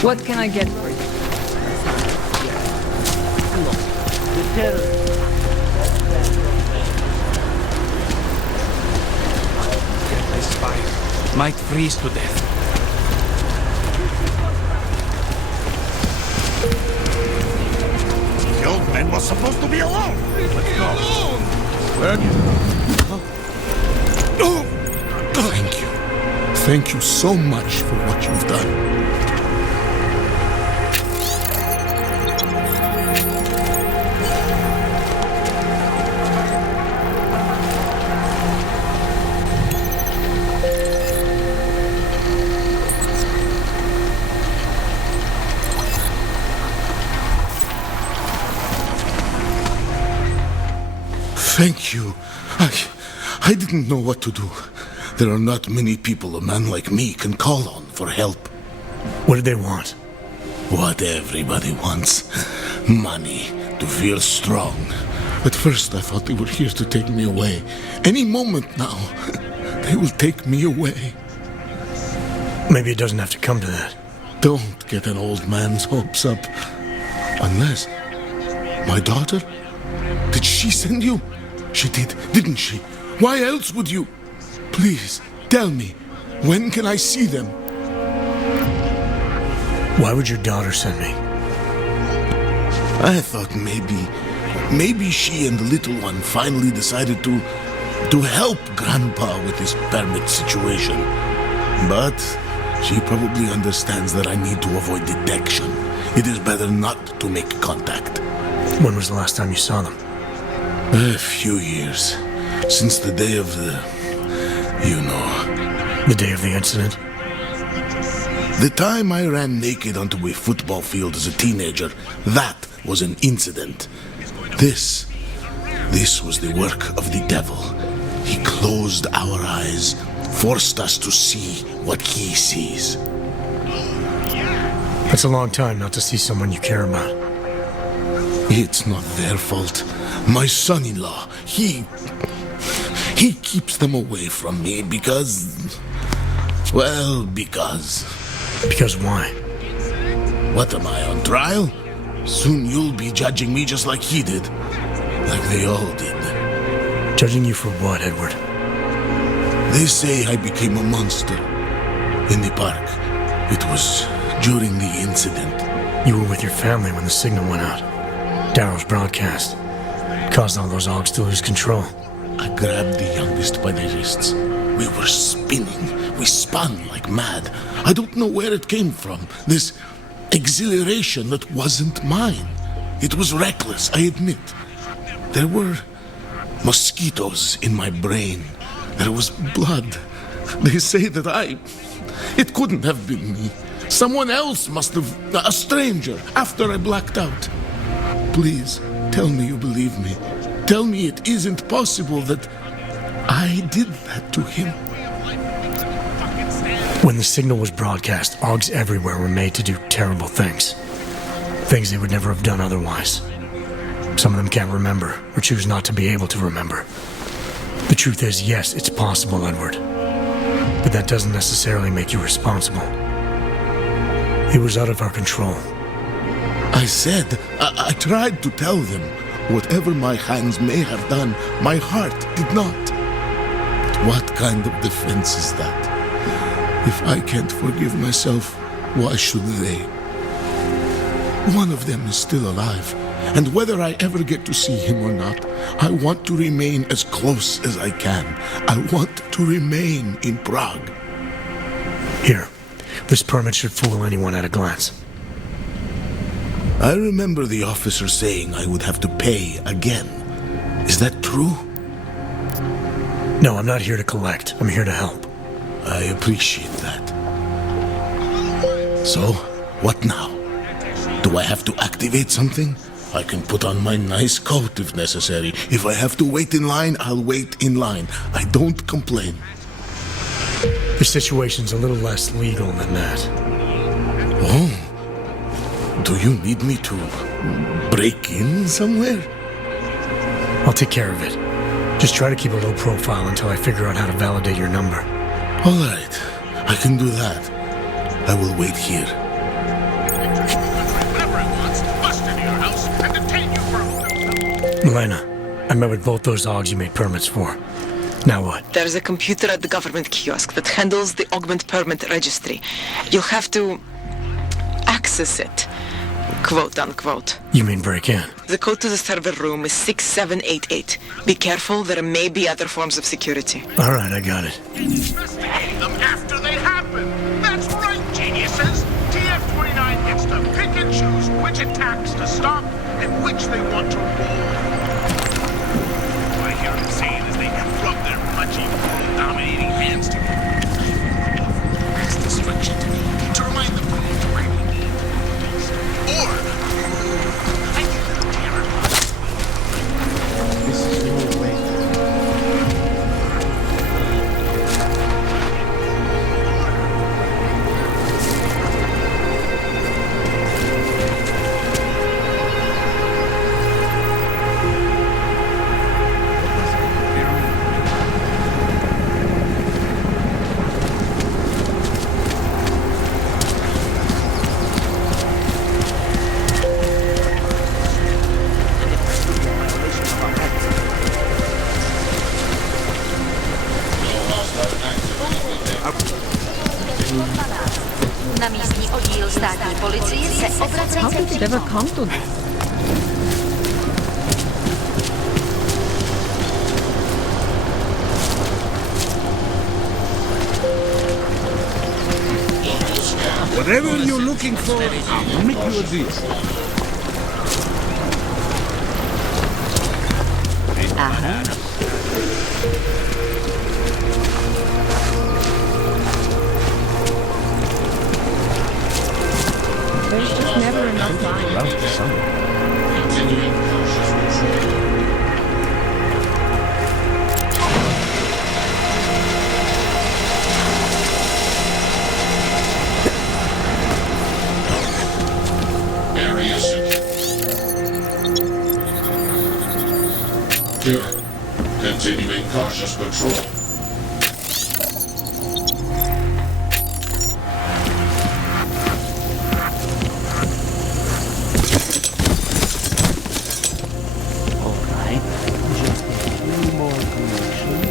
What can I get for you? This fire might freeze to death. The old man was supposed to be alone. Let's go. Thank you. Thank you so much for what you've done. Thank you. I didn't know what to do. There are not many people a man like me can call on for help. What did they want? What everybody wants. Money, to feel strong. At first I thought they were here to take me away. Any moment now, they will take me away. Maybe it doesn't have to come to that. Don't get an old man's hopes up. Unless... My daughter? Did she send you? She did, didn't she? Why else would you? Please, tell me, when can I see them? Why would your daughter send me? I thought maybe she and the little one finally decided to help Grandpa with his permit situation. But she probably understands that I need to avoid detection. It is better not to make contact. When was the last time you saw them? A few years. Since the day of the... you know. The day of the incident? The time I ran naked onto a football field as a teenager, that was an incident. This was the work of the devil. He closed our eyes, forced us to see what he sees. That's a long time not to see someone you care about. It's not their fault. My son-in-law, he keeps them away from me because... well, because... Because why? What am I, on trial? Soon you'll be judging me just like he did. Like they all did. Judging you for what, Edward? They say I became a monster. In the park. It was during the incident. You were with your family when the signal went out. Darrow's broadcast. Caused all those Augs to lose control. I grabbed the youngest by the wrists. We were spinning. We spun like mad. I don't know where it came from. This exhilaration that wasn't mine. It was reckless, I admit. There were mosquitoes in my brain. There was blood. They say that it couldn't have been me. Someone else must have... a stranger, after I blacked out. Please, tell me you believe me. Tell me it isn't possible that I did that to him. When the signal was broadcast, Augs everywhere were made to do terrible things. Things they would never have done otherwise. Some of them can't remember, or choose not to be able to remember. The truth is, yes, it's possible, Edward. But that doesn't necessarily make you responsible. It was out of our control. I said, I tried to tell them, whatever my hands may have done, my heart did not. But what kind of defense is that? If I can't forgive myself, why should they? One of them is still alive, and whether I ever get to see him or not, I want to remain as close as I can. I want to remain in Prague. Here, this permit should fool anyone at a glance. I remember the officer saying I would have to pay again. Is that true? No, I'm not here to collect. I'm here to help. I appreciate that. So, what now? Do I have to activate something? I can put on my nice coat if necessary. If I have to wait in line, I'll wait in line. I don't complain. The situation's a little less legal than that. Oh? Do you need me to break in somewhere? I'll take care of it. Just try to keep a low profile until I figure out how to validate your number. All right, I can do that. I will wait here. Milena, I met with both those Augs you made permits for. Now what? There's a computer at the government kiosk that handles the augment permit registry. You'll have to access it, quote unquote. You mean break in? The code to the server room is 6788. Be careful, there may be other forms of security. All right, I got it. Investigating them after they happen. That's right, geniuses. TF-29 gets to pick and choose which attacks to stop and which they want to roll. What I hear them saying is they rub their pudgy, dominating hands together. It's destruction to remind them why we need peace. Or I think they'll tear it apart. This is your way. Na místní oddíl státní policie se How obracejte did it ever come to this? Whatever you're looking for, I'll make you a deal. There's just never enough time. Area secure. Continuing cautious patrol. Alright, just a few more connections.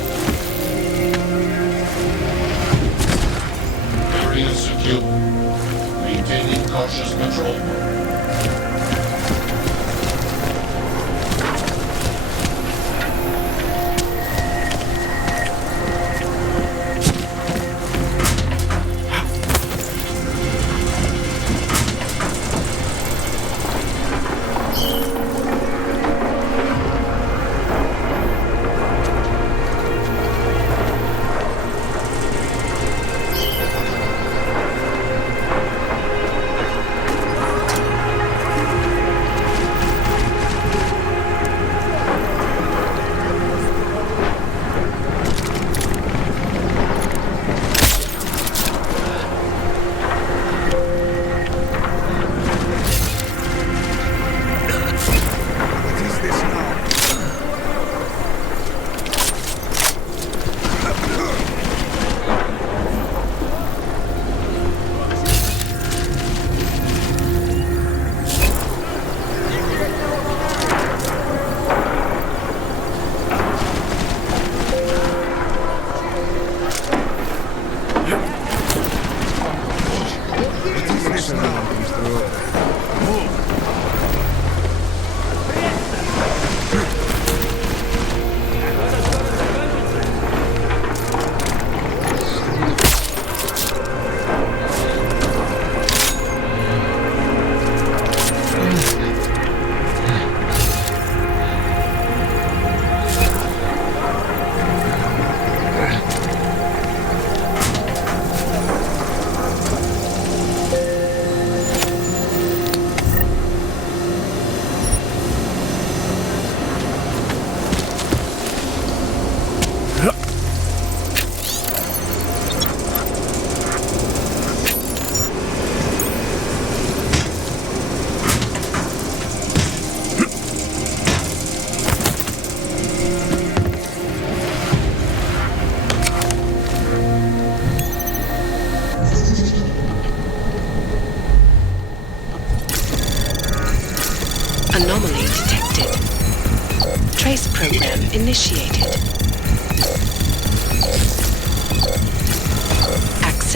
Area secure. Maintaining cautious patrol.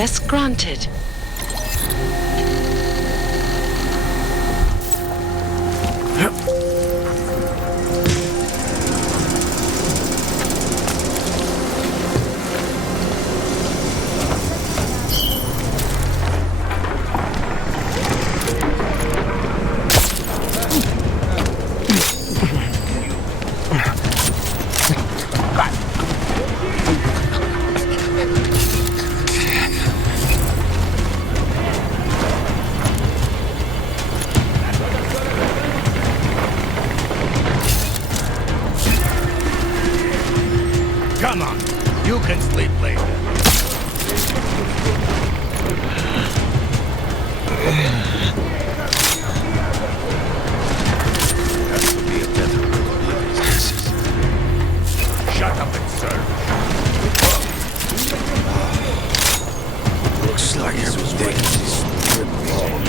Access granted. Come on, you can sleep later. That would be a better way to live business. Shut up and serve. Looks like everything is ripped off.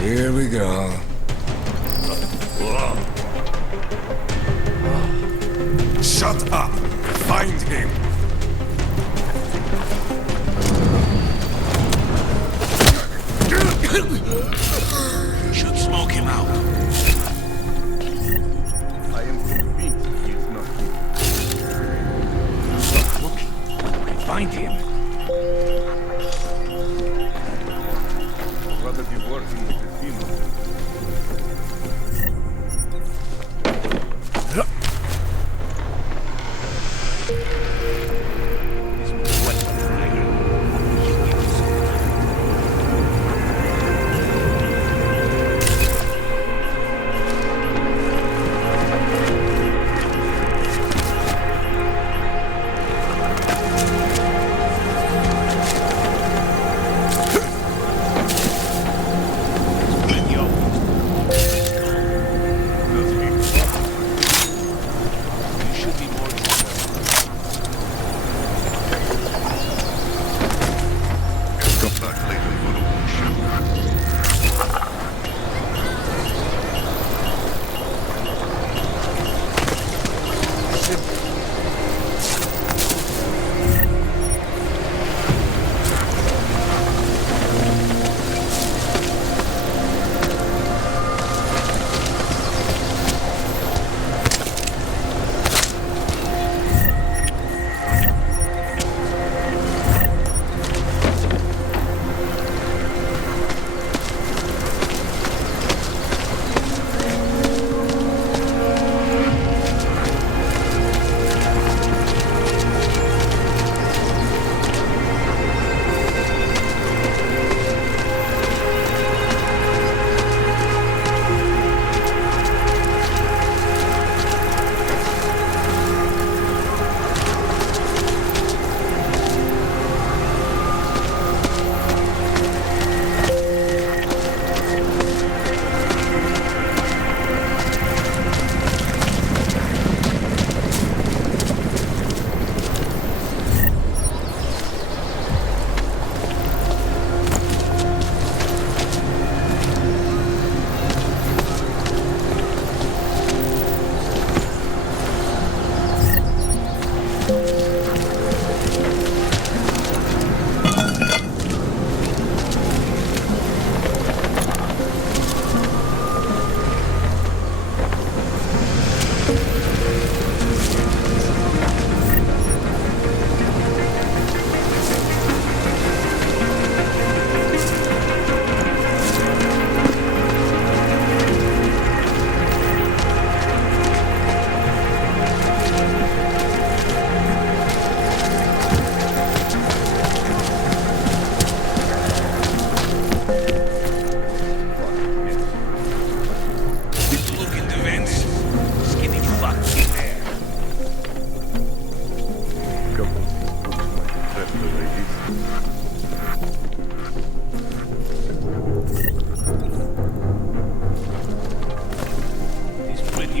Here we go. Shut up! Find him! Should smoke him out. I am convinced he is not here. Stop looking. Find him. I'd rather be working with the demon.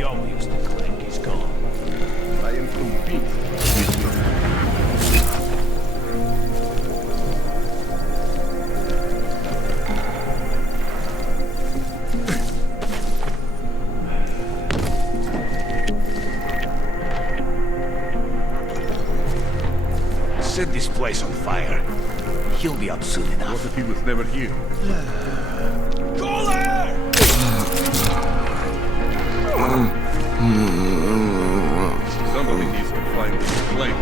The obvious neglect is gone. I am convinced this will happen. Set this place on fire. He'll be out soon enough. What if he was never here? Somebody needs to find this flame.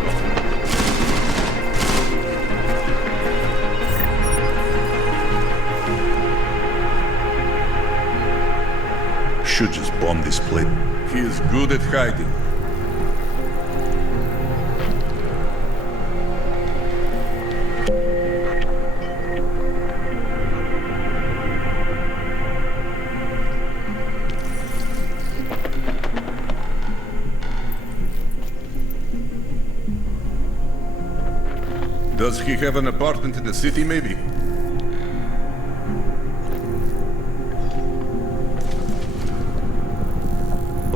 Should just bomb this place. He is good at hiding. Does he have an apartment in the city, maybe?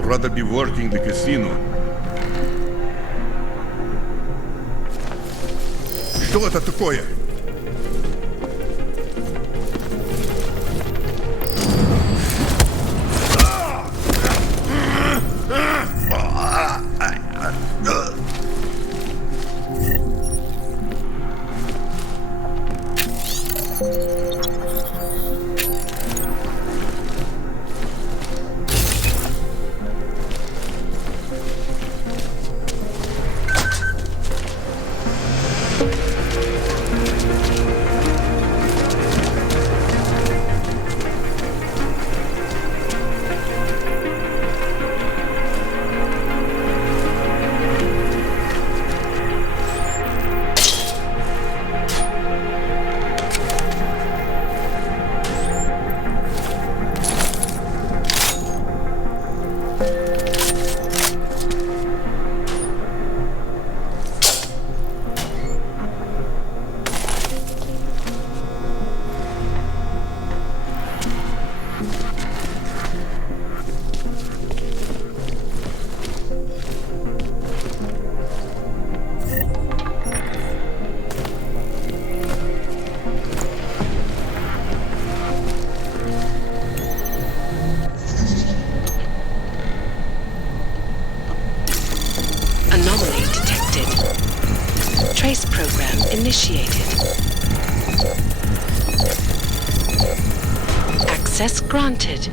Rather be working the casino. Что это такое? Anomaly detected. Trace program initiated. Access granted.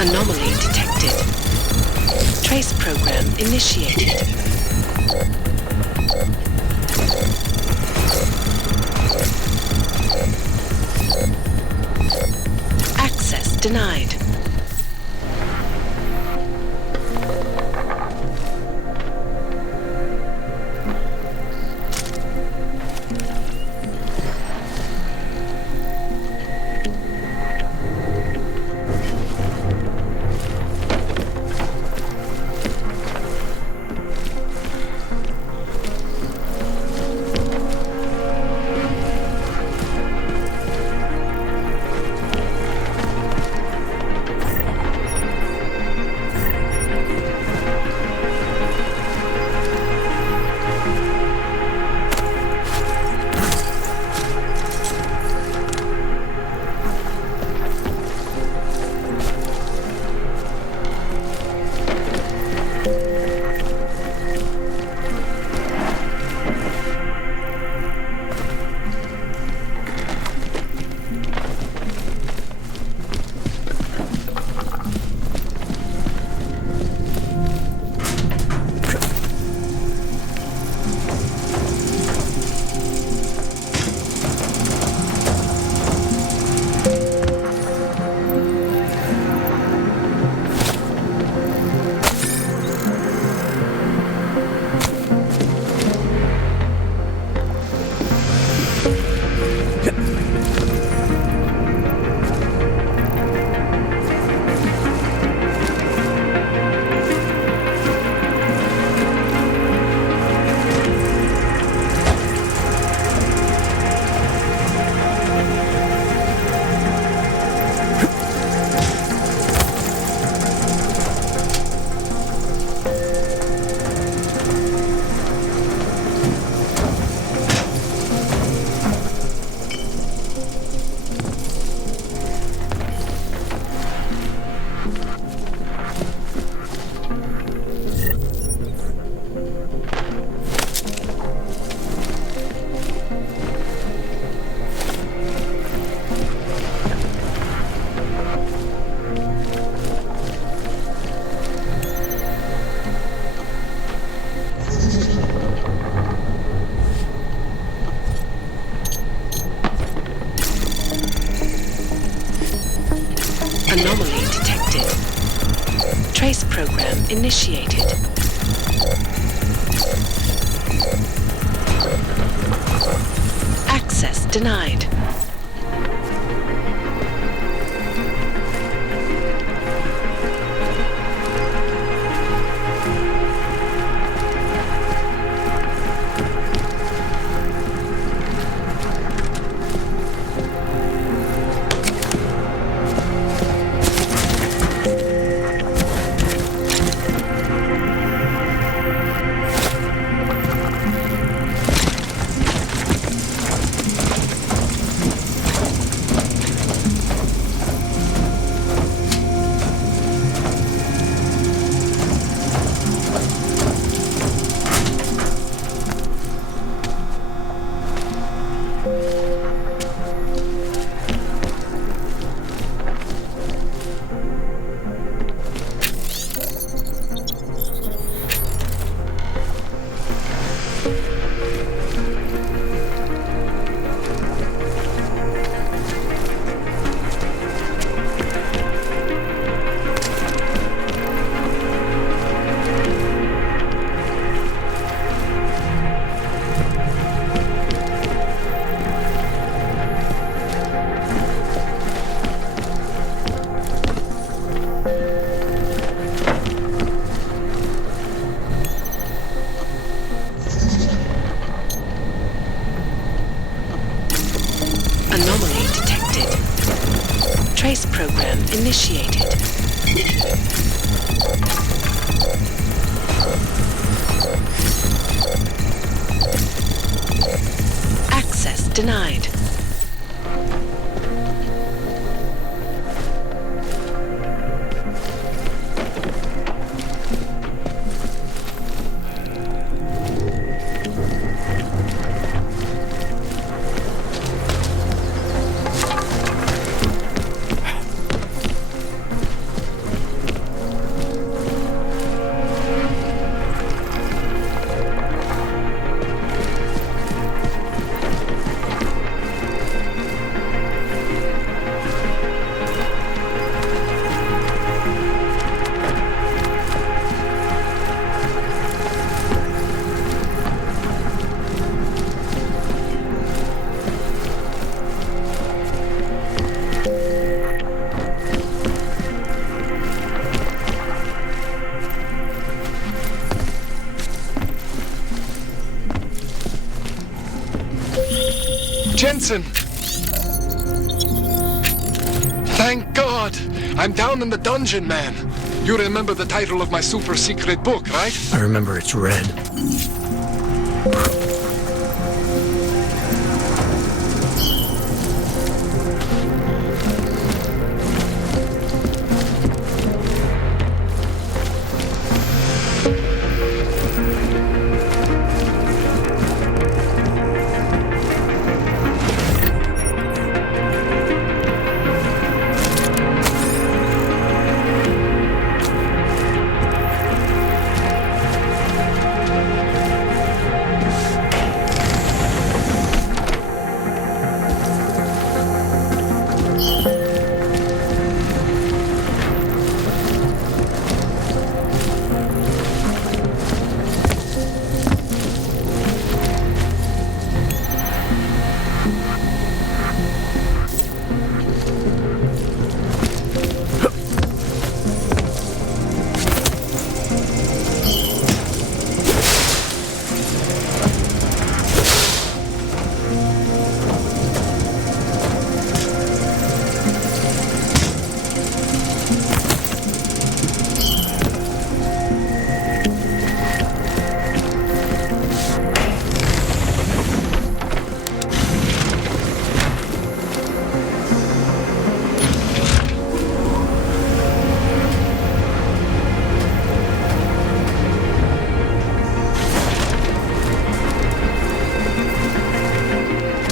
Anomaly detected. Trace program initiated. Access denied. Trace program initiated. Access denied. Anomaly detected. Trace program initiated. Access denied. Jensen! Thank God! I'm down in the dungeon, man. You remember the title of my super secret book, right? I remember it's red.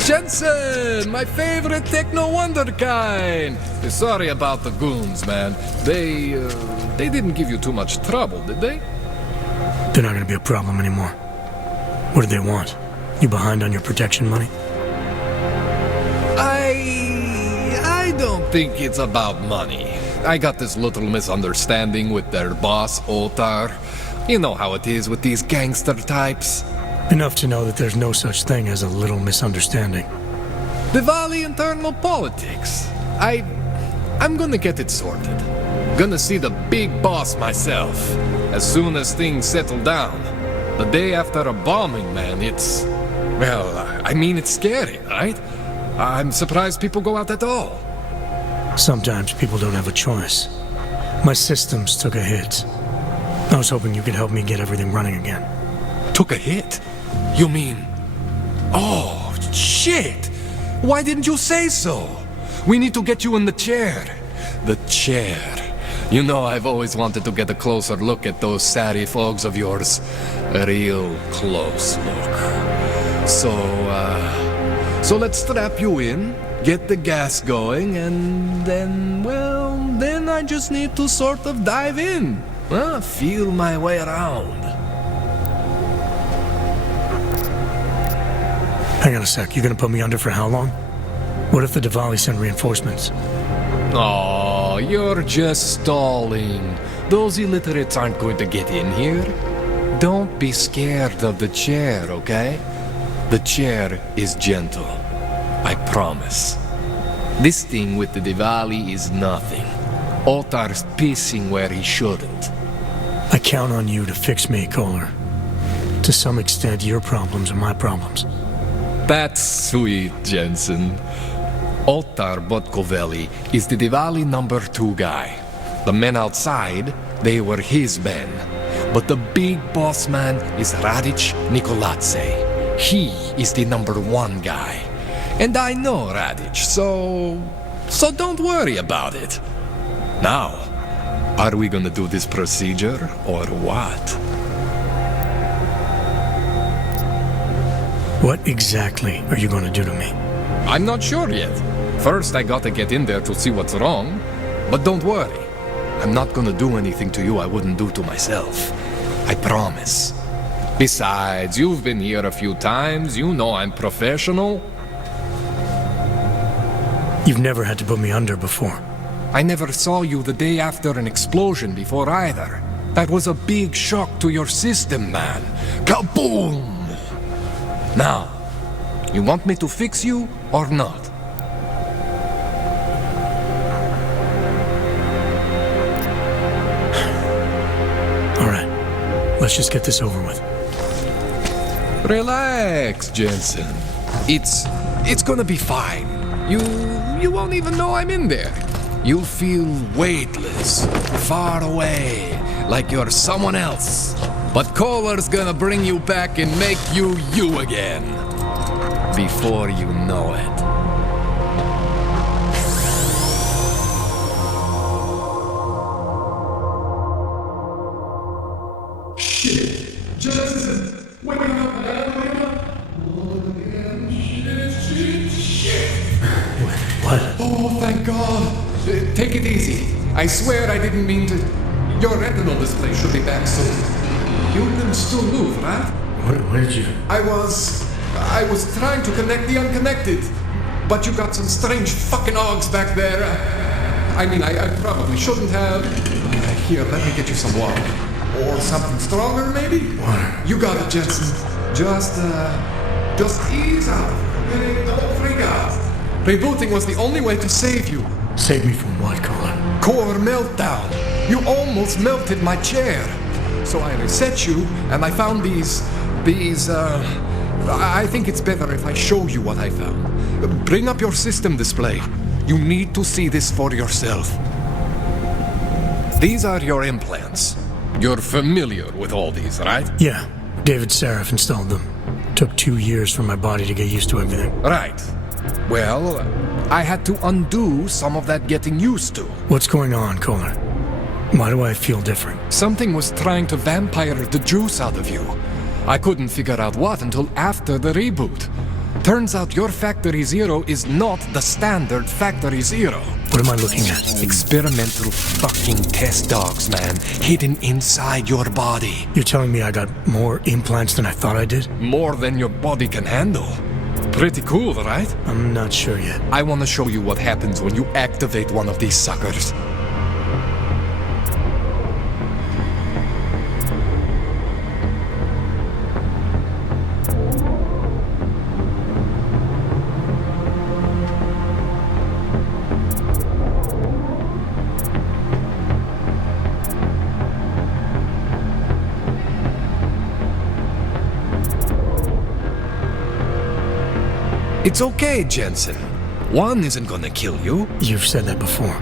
Jensen, my favorite techno wonderkind. Sorry about the goons, man. They didn't give you too much trouble, did they? They're not gonna be a problem anymore. What do they want? You behind on your protection money? I don't think it's about money. I got this little misunderstanding with their boss, Otar. You know how it is with these gangster types. Enough to know that there's no such thing as a little misunderstanding. Diwali internal politics. I'm gonna get it sorted. Gonna see the big boss myself. As soon as things settle down. The day after a bombing, man, it's... Well, I mean, it's scary, right? I'm surprised people go out at all. Sometimes people don't have a choice. My systems took a hit. I was hoping you could help me get everything running again. Took a hit? You mean... Oh, shit! Why didn't you say so? We need to get you in the chair. The chair. You know, I've always wanted to get a closer look at those serif fogs of yours. A real close look. So let's strap you in, get the gas going, and then, well, then I just need to sort of dive in. Feel my way around. Hang on a sec, you gonna put me under for how long? What if the Diwali send reinforcements? Oh, you're just stalling. Those illiterates aren't going to get in here. Don't be scared of the chair, okay? The chair is gentle. I promise. This thing with the Diwali is nothing. Otar's pissing where he shouldn't. I count on you to fix me, Kohler. To some extent, your problems are my problems. That's sweet, Jensen. Otar Botkovelli is the Diwali #2 guy. The men outside, they were his men. But the big boss man is Radic Nikoladze. He is the #1 guy. And I know Radic, so don't worry about it. Now, are we gonna do this procedure or what? What exactly are you gonna do to me? I'm not sure yet. First, I gotta get in there to see what's wrong. But don't worry. I'm not gonna do anything to you I wouldn't do to myself. I promise. Besides, you've been here a few times. You know I'm professional. You've never had to put me under before. I never saw you the day after an explosion before either. That was a big shock to your system, man. Kaboom! Now, you want me to fix you or not? All right, let's just get this over with. Relax, Jensen. It's gonna be fine. You won't even know I'm in there. You'll feel weightless, far away, like you're someone else. But Kohler's gonna bring you back and make you you again. Before you know it. Shit! Jensen! Wake up, man! Wake up! Shit! What? Oh, thank God. Take it easy. I swear I didn't mean to. Your retinal display should be back soon. You can still move, right? Where did you... I was trying to connect the unconnected. But you got some strange fucking ogs back there. I mean, I probably shouldn't have. Here, let me get you some water. Or something stronger, maybe? Water. You got it, Jensen. Just ease out. Okay, don't freak out. Rebooting was the only way to save you. Save me from what, Kohler? Core meltdown. You almost melted my chair. So I reset you, and I found these, I think it's better if I show you what I found. Bring up your system display. You need to see this for yourself. These are your implants. You're familiar with all these, right? Yeah, David Seraph installed them. Took 2 years for my body to get used to everything. Right. Well, I had to undo some of that getting used to. What's going on, Kohler? Why do I feel different? Something was trying to vampire the juice out of you. I couldn't figure out what until after the reboot. Turns out your Factory Zero is not the standard Factory Zero. What am I looking at? Experimental fucking test dogs, man. Hidden inside your body. You're telling me I got more implants than I thought I did? More than your body can handle. Pretty cool, right? I'm not sure yet. I want to show you what happens when you activate one of these suckers. It's okay, Jensen. One isn't gonna kill you. You've said that before.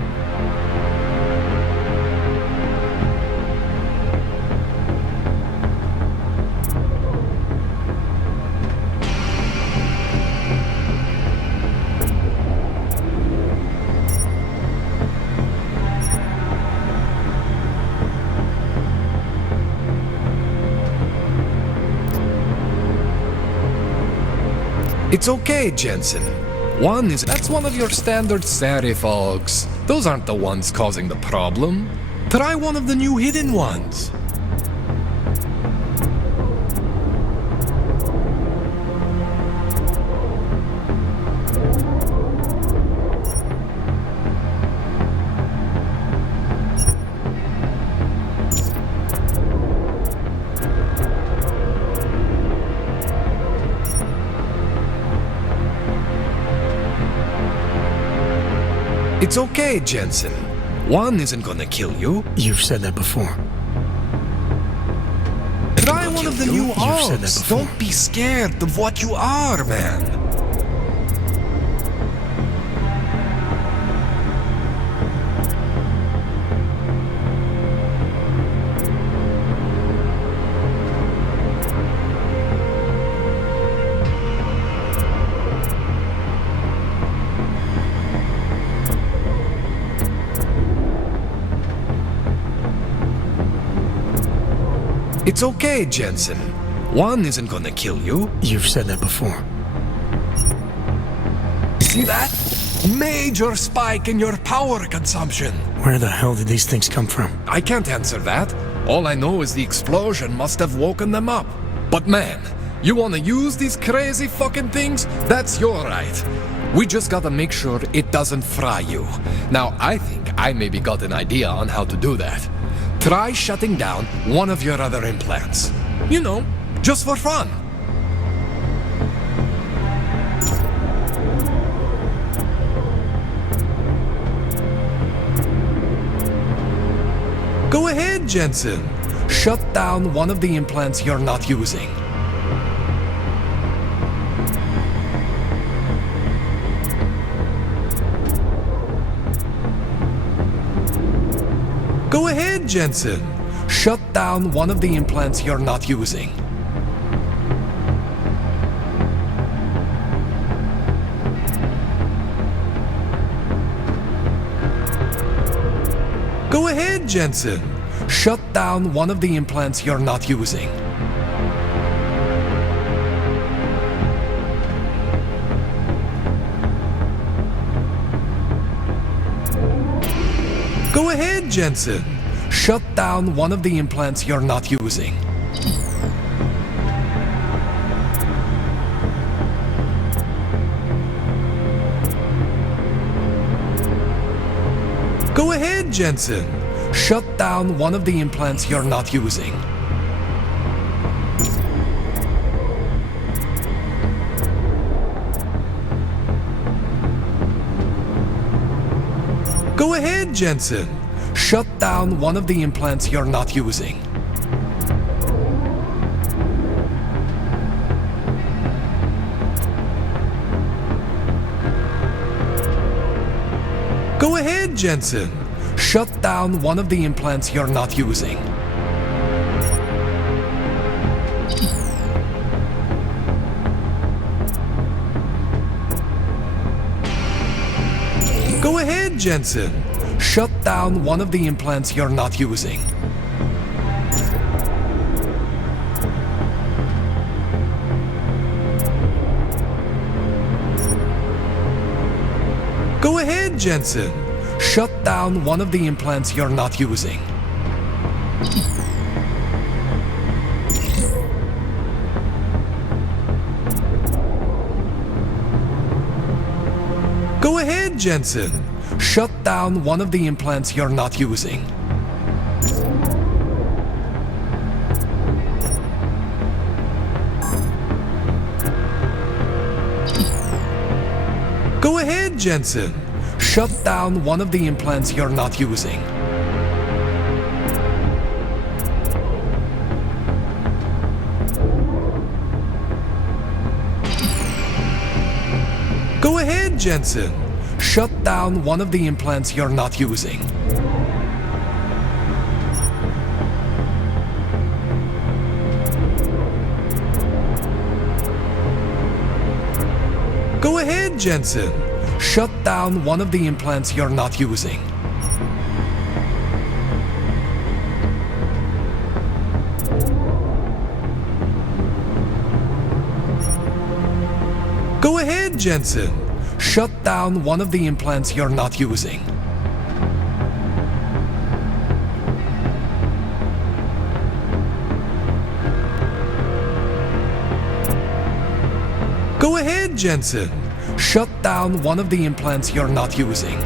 It's okay, Jensen. That's one of your standard Sarifogs. Those aren't the ones causing the problem. Try one of the new hidden ones. It's okay, Jensen. One isn't gonna kill you. You've said that before. Try one of the new You've said that arms. before. Don't be scared of what you are, man. It's okay, Jensen. One isn't gonna kill you. You've said that before. See that? Major spike in your power consumption. Where the hell did these things come from? I can't answer that. All I know is the explosion must have woken them up. But man, you wanna use these crazy fucking things? That's your right. We just gotta make sure it doesn't fry you. Now, I think I maybe got an idea on how to do that. Try shutting down one of your other implants. You know, just for fun. Go ahead, Jensen. Shut down one of the implants you're not using. Go ahead, Jensen. Shut down one of the implants you're not using. Go ahead, Jensen. Shut down one of the implants you're not using. Go ahead, Jensen. Shut down one of the implants you're not using. Go ahead, Jensen. Shut down one of the implants you're not using. Go ahead, Jensen. Shut down one of the implants you're not using. Go ahead, Jensen. Shut down one of the implants you're not using. Go ahead, Jensen. Shut down one of the implants you're not using. Go ahead, Jensen. Shut down one of the implants you're not using. Go ahead, Jensen. Shut down one of the implants you're not using. Go ahead, Jensen. Shut down one of the implants you're not using. Go ahead, Jensen. Shut down one of the implants you're not using. Go ahead, Jensen. Shut down one of the implants you're not using. Go ahead, Jensen. Shut down one of the implants you're not using. Go ahead, Jensen. Shut down one of the implants you're not using.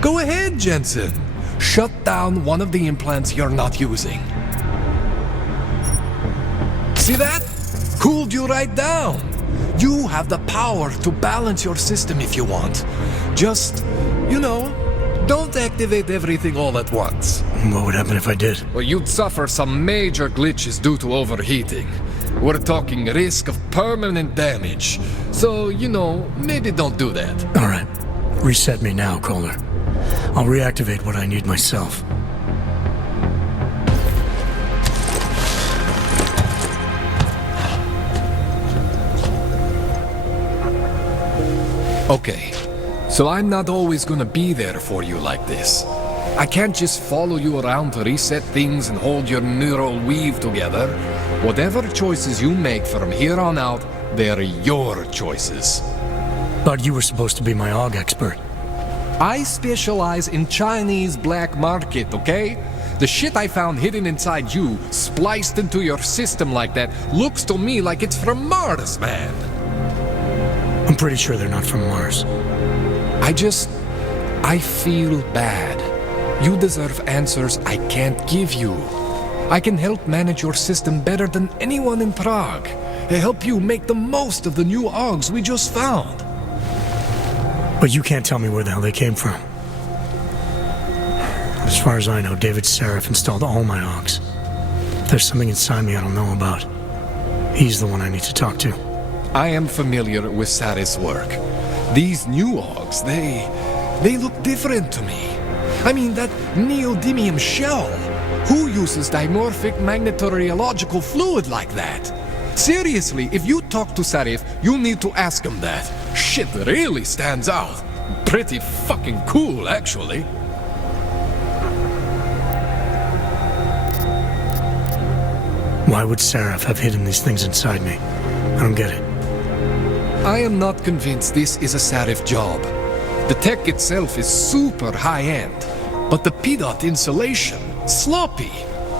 Go ahead, Jensen. Shut down one of the implants you're not using. See that? Cooled you right down. You have the power to balance your system if you want. Just, don't activate everything all at once. What would happen if I did? Well, you'd suffer some major glitches due to overheating. We're talking risk of permanent damage. So, maybe don't do that. All right. Reset me now, Kohler. I'll reactivate what I need myself. Okay, so I'm not always gonna be there for you like this. I can't just follow you around to reset things and hold your neural weave together. Whatever choices you make from here on out, they're your choices. Thought you were supposed to be my AUG expert. I specialize in Chinese black market, okay? The shit I found hidden inside you, spliced into your system like that, looks to me like it's from Mars, man. I'm pretty sure they're not from Mars. I feel bad. You deserve answers I can't give you. I can help manage your system better than anyone in Prague. Help you make the most of the new AUGs we just found. But you can't tell me where the hell they came from. As far as I know, David Seraph installed all my AUGs. If there's something inside me I don't know about, he's the one I need to talk to. I am familiar with Sarah's work. These new AUGs, they look different to me. I mean, that neodymium shell. Who uses dimorphic magnetorheological fluid like that? Seriously, if you talk to Sarif, you need to ask him that. Shit really stands out. Pretty fucking cool, actually. Why would Seraph have hidden these things inside me? I don't get it. I am not convinced this is a Sarif job. The tech itself is super high-end, but the PDOT insulation, sloppy.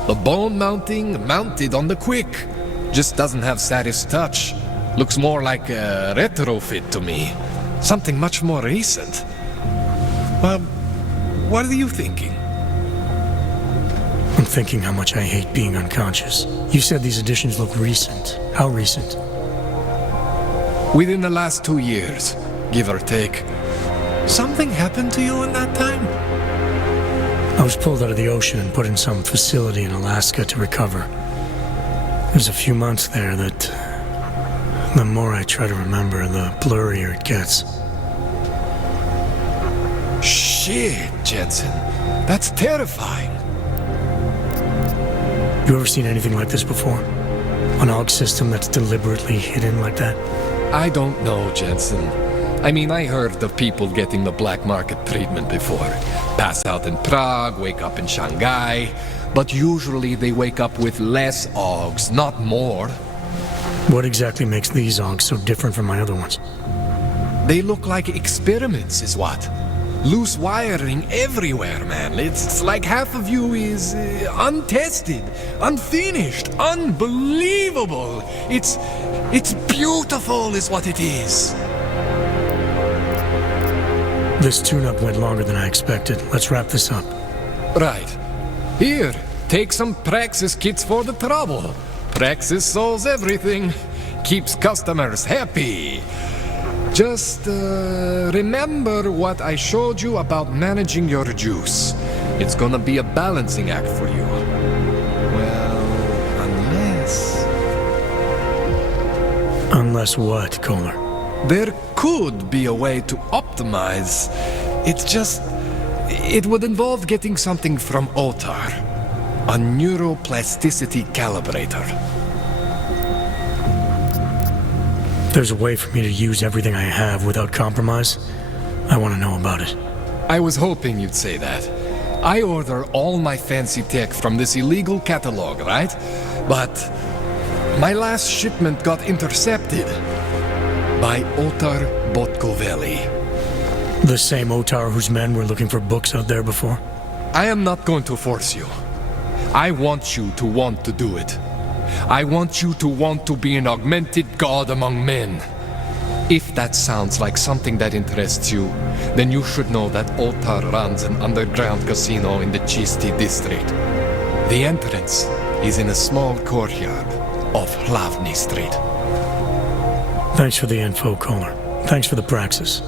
The bone mounting, mounted on the quick. Just doesn't have Sarif's touch. Looks more like a retrofit to me. Something much more recent. What are you thinking? I'm thinking how much I hate being unconscious. You said these additions look recent. How recent? Within the last 2 years, give or take. Something happened to you in that time? I was pulled out of the ocean and put in some facility in Alaska to recover. There's a few months there that, the more I try to remember, the blurrier it gets. Shit, Jensen. That's terrifying. You ever seen anything like this before? An AUG system that's deliberately hidden like that? I don't know, Jensen. I mean, I heard of people getting the black market treatment before. Pass out in Prague, wake up in Shanghai. But usually they wake up with less AUGs, not more. What exactly makes these AUGs so different from my other ones? They look like experiments, is what. Loose wiring everywhere, man. It's like half of you is untested, unfinished, unbelievable. It's beautiful is what it is. This tune-up went longer than I expected. Let's wrap this up. Right. Here, take some Praxis kits for the trouble. Praxis solves everything. Keeps customers happy. Just remember what I showed you about managing your juice. It's gonna be a balancing act for you. Well, unless... Unless what, Kohler? There could be a way to optimize. It's just... It would involve getting something from Otar. A neuroplasticity calibrator. There's a way for me to use everything I have without compromise. I want to know about it. I was hoping you'd say that. I order all my fancy tech from this illegal catalog, right? But my last shipment got intercepted by Otar Botkovelli. The same Otar whose men were looking for books out there before? I am not going to force you. I want you to want to do it. I want you to want to be an augmented god among men. If that sounds like something that interests you, then you should know that Otar runs an underground casino in the Chisti district. The entrance is in a small courtyard off Hlavny Street. Thanks for the info, Kohler. Thanks for the praxis.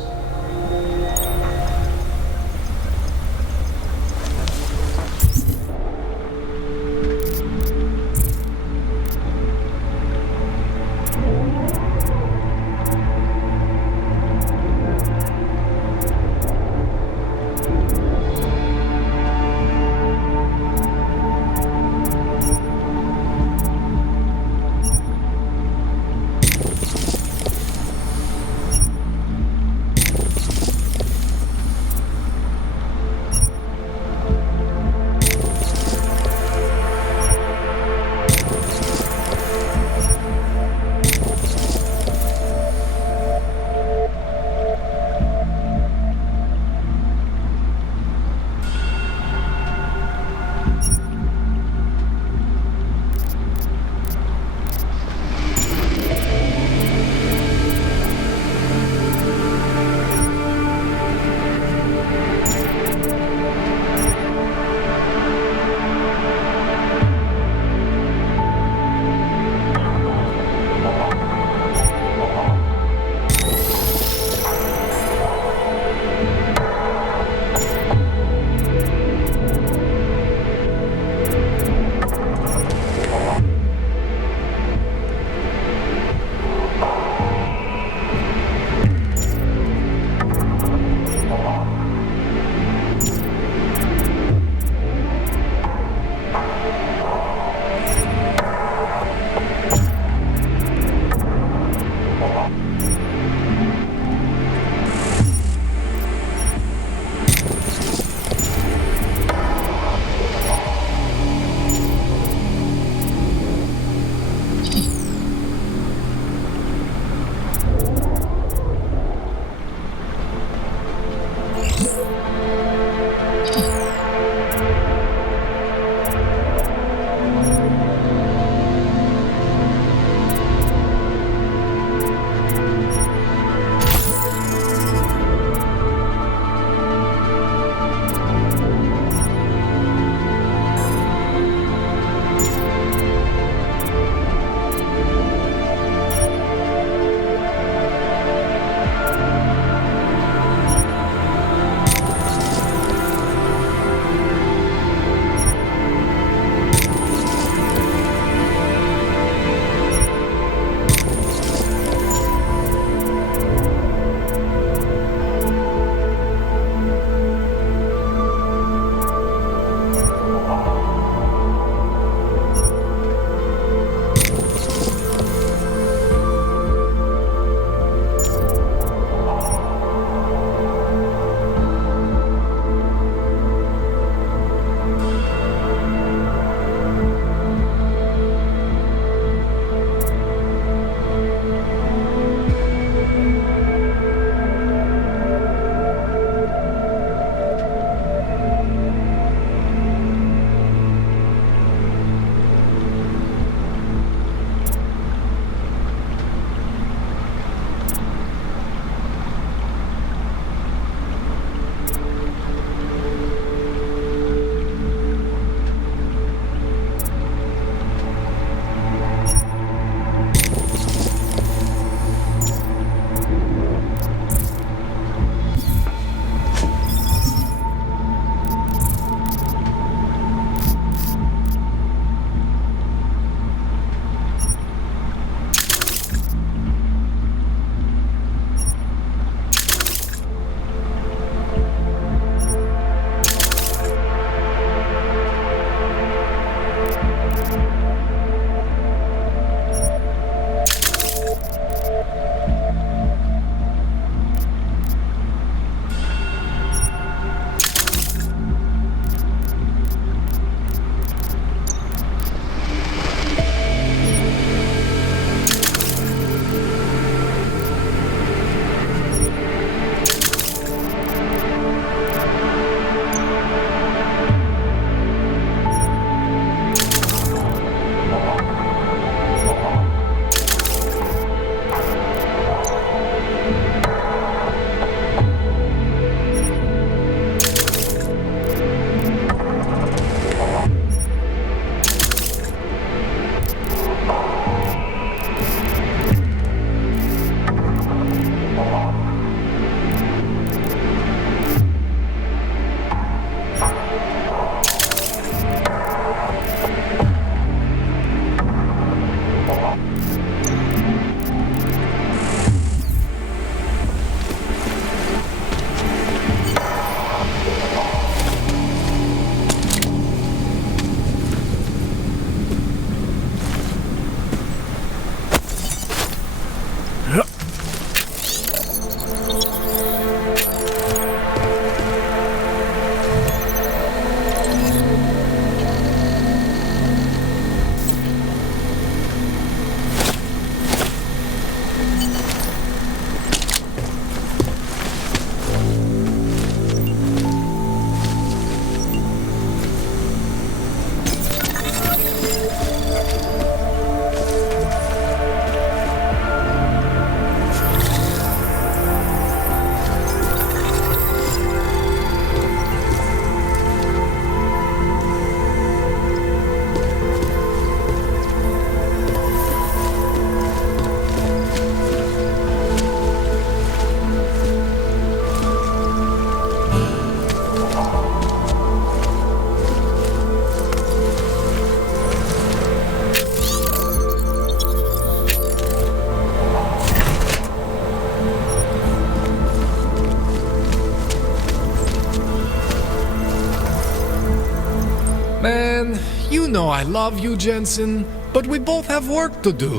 know I love you, Jensen, but we both have work to do.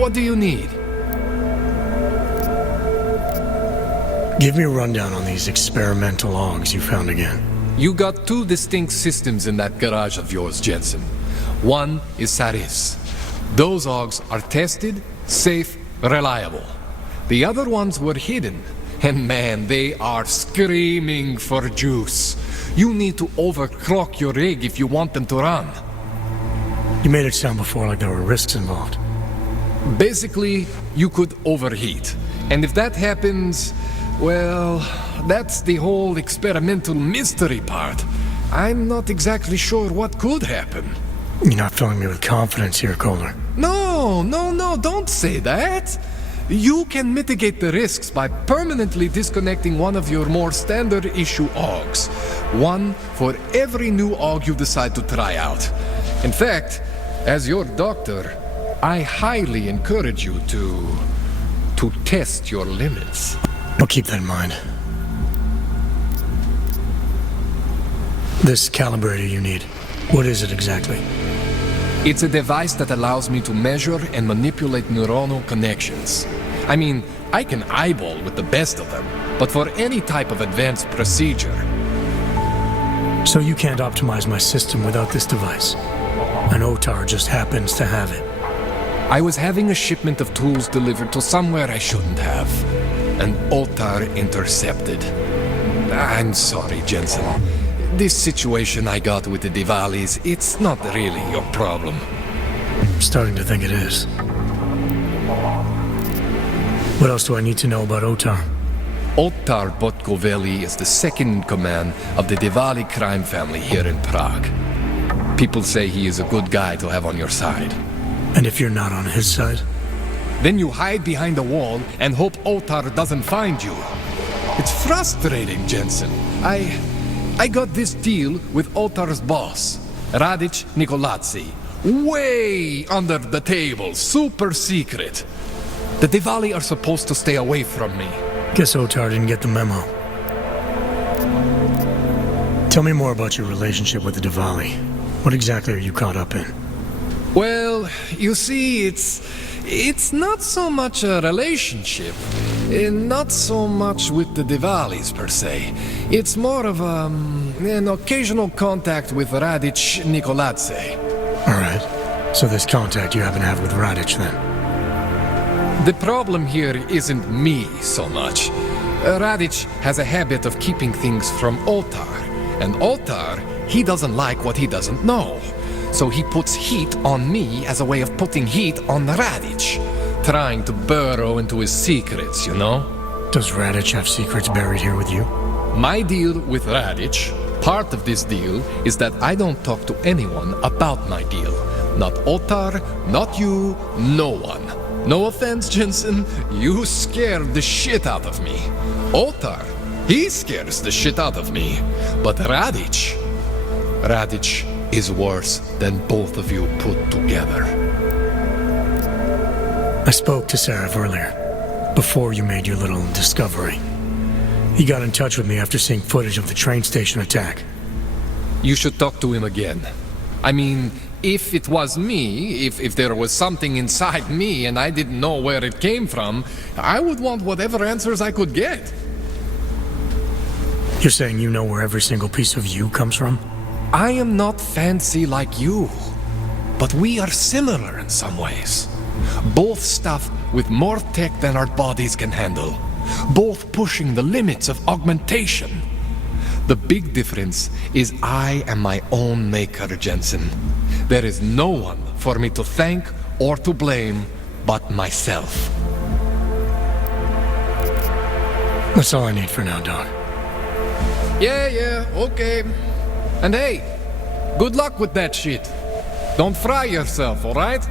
What do you need? Give me a rundown on these experimental logs you found again. You got two distinct systems in that garage of yours, Jensen. One is Saris. Those logs are tested, safe, reliable. The other ones were hidden. And man, they are screaming for juice. You need to overclock your rig if you want them to run. You made it sound before like there were risks involved. Basically, you could overheat. And if that happens, well, that's the whole experimental mystery part. I'm not exactly sure what could happen. You're not filling me with confidence here, Kohler. No, don't say that. You can mitigate the risks by permanently disconnecting one of your more standard issue AUGs. One for every new AUG you decide to try out. In fact, as your doctor, I highly encourage you to test your limits. I'll keep that in mind. This calibrator you need, what is it exactly? It's a device that allows me to measure and manipulate neuronal connections. I mean, I can eyeball with the best of them, but for any type of advanced procedure... So you can't optimize my system without this device? An OTAR just happens to have it. I was having a shipment of tools delivered to somewhere I shouldn't have. An OTAR intercepted. I'm sorry, Jensen. This situation I got with the Diwalis, it's not really your problem. I'm starting to think it is. What else do I need to know about OTAR? Otar Botkoveli is the second in command of the Diwali crime family here in Prague. People say he is a good guy to have on your side. And if you're not on his side? Then you hide behind a wall and hope Otar doesn't find you. It's frustrating, Jensen. I got this deal with Otar's boss, Radic Nikoladze. Way under the table, super secret. The Diwali are supposed to stay away from me. Guess Otar didn't get the memo. Tell me more about your relationship with the Diwali. What exactly are you caught up in? Well, you see, it's not so much a relationship. Not so much with the Diwalis, per se. It's more of an occasional contact with Radic Nikoladze. Alright. So this contact you happen to have with Radic, then? The problem here isn't me so much. Radic has a habit of keeping things from Otar. And Otar, he doesn't like what he doesn't know. So he puts heat on me as a way of putting heat on Radic. Trying to burrow into his secrets, you know? Does Radic have secrets buried here with you? My deal with Radic, part of this deal, is that I don't talk to anyone about my deal. Not Otar, not you, no one. No offense, Jensen, you scared the shit out of me. Otar, he scares the shit out of me. But Radic is worse than both of you put together. I spoke to Sarif earlier, before you made your little discovery. He got in touch with me after seeing footage of the train station attack. You should talk to him again. I mean, if it was me, if there was something inside me and I didn't know where it came from, I would want whatever answers I could get. You're saying you know where every single piece of you comes from? I am not fancy like you, but we are similar in some ways. Both stuffed with more tech than our bodies can handle. Both pushing the limits of augmentation. The big difference is I am my own maker, Jensen. There is no one for me to thank or to blame but myself. That's all I need for now, Doc. Yeah, okay. And hey, good luck with that shit. Don't fry yourself, alright?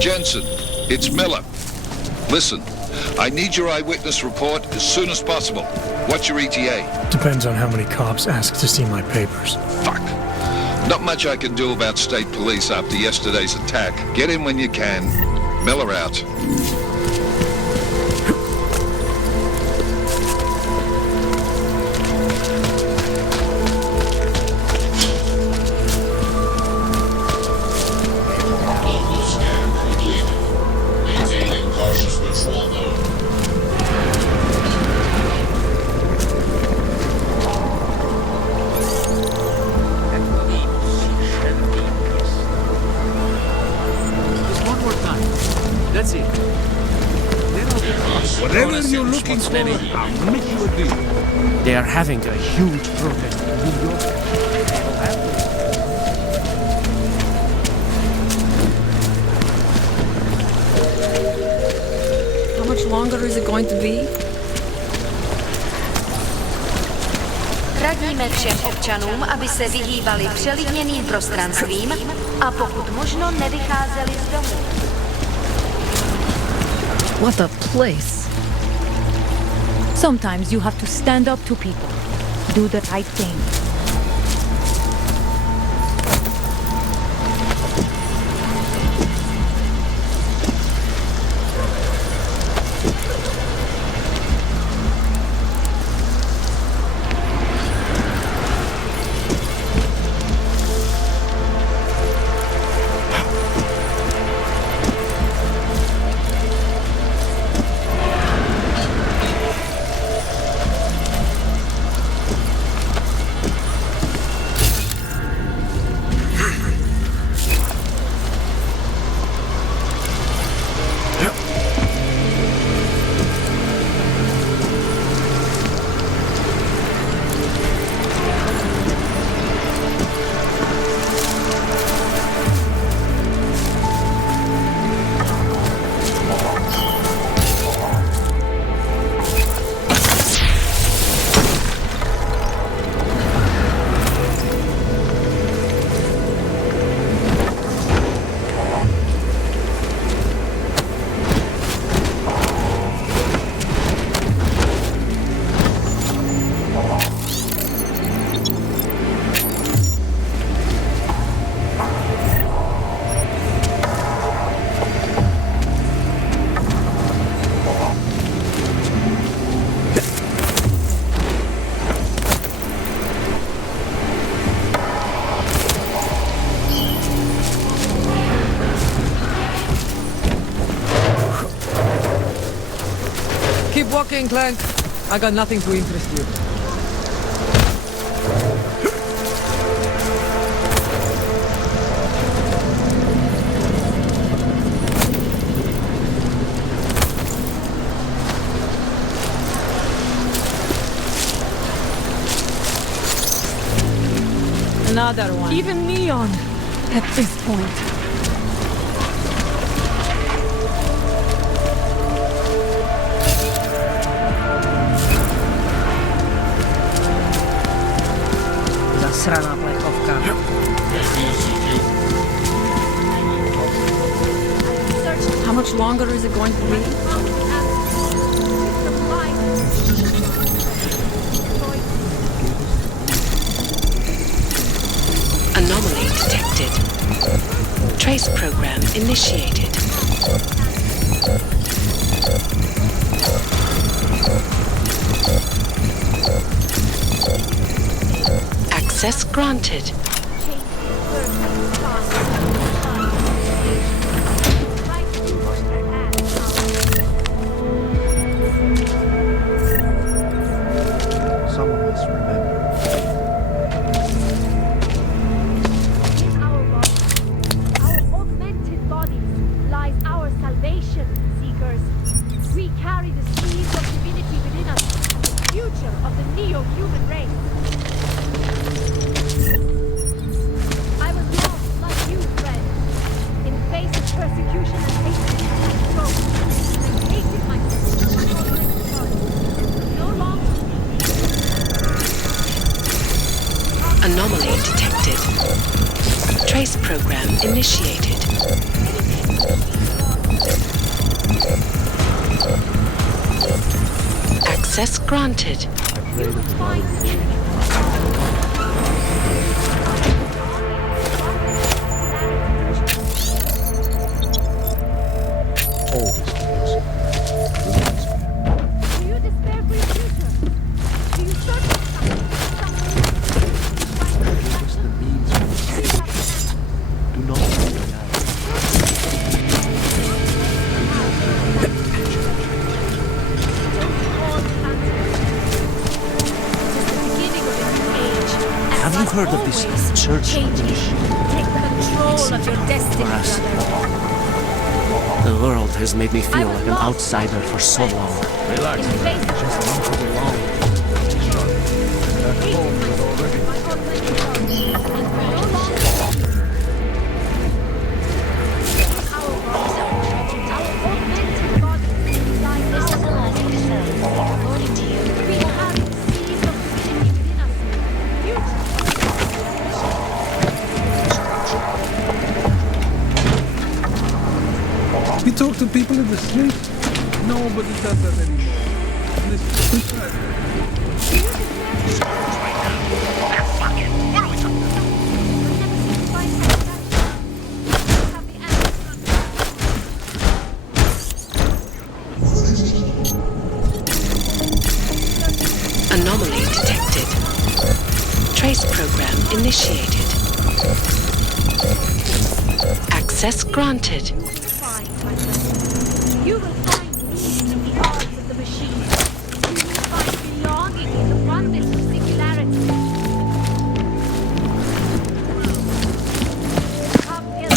Jensen, it's Miller. Listen, I need your eyewitness report as soon as possible. What's your ETA? Depends on how many cops ask to see my papers. Fuck. Not much I can do about state police after yesterday's attack. Get in when you can. Miller out. Whatever you're looking for, I'll make you a deal. They are having a huge protest in New York. How much longer is it going to be? Radíme všem občanům, aby se vyhýbali přelidněným prostranstvím a pokud možno nevycházeli z domu. What a place. Sometimes you have to stand up to people. Do the right thing. Keep walking, Clank. I got nothing to interest you. Another one. Even neon at this point. Zasraná plechovka. How much longer is it going to be? Trace program initiated. Access granted. Anomaly detected. Trace program initiated. Access granted. Have you heard of this church of the machine? Take control of your destiny, brother. The world has made me feel like an outsider for so long. Relax. You talk to people in the street? Nobody does that anymore. Anomaly detected. Trace program initiated. Access granted. You will find peace in the arms of the machine. You will find belonging in the oneness of singularity. Come here.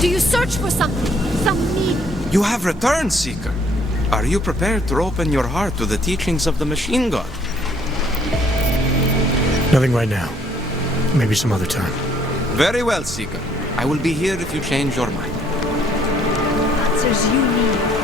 Do you search for something? Some need? You have returned, Seeker. Are you prepared to open your heart to the teachings of the Machine God? Nothing right now. Maybe some other time. Very well, Seeker. I will be here if you change your mind. Answers you need.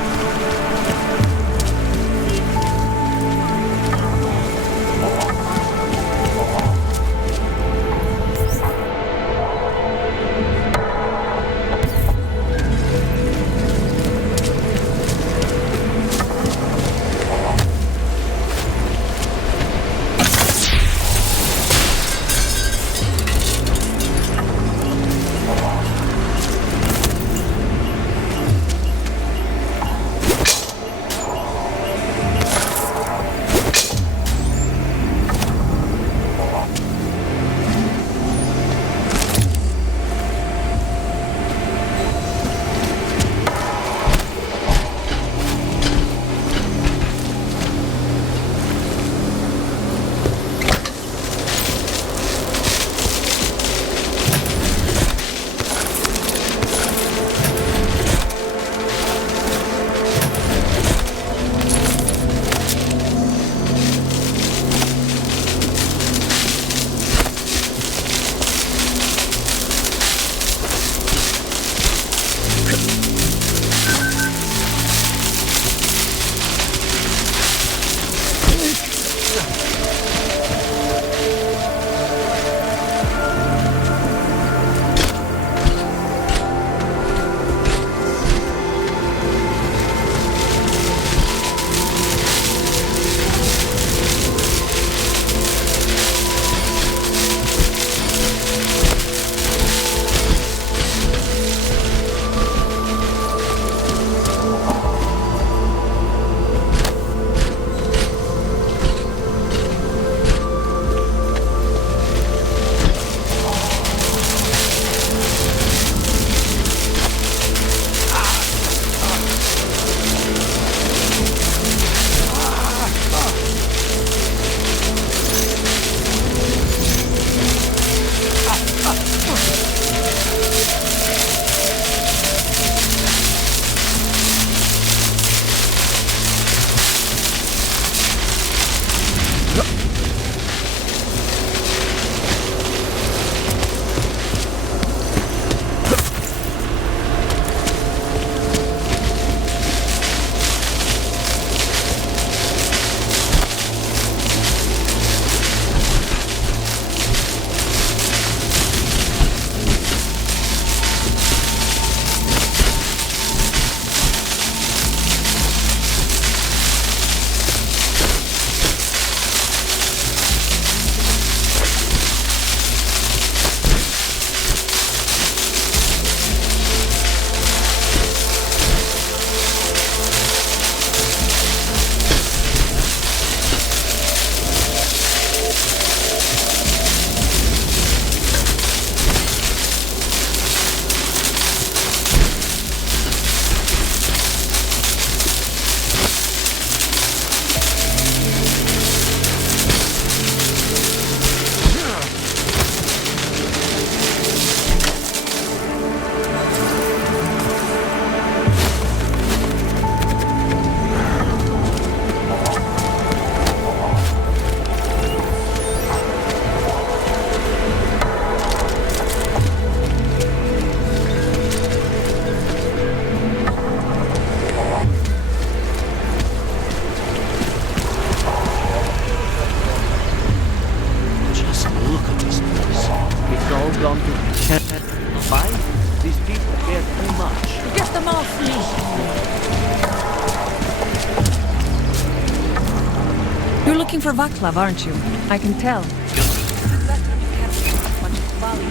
You're looking for Vaclav, aren't you? I can tell. That time you captured a bunch of Bali,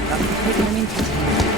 taking an interest in you.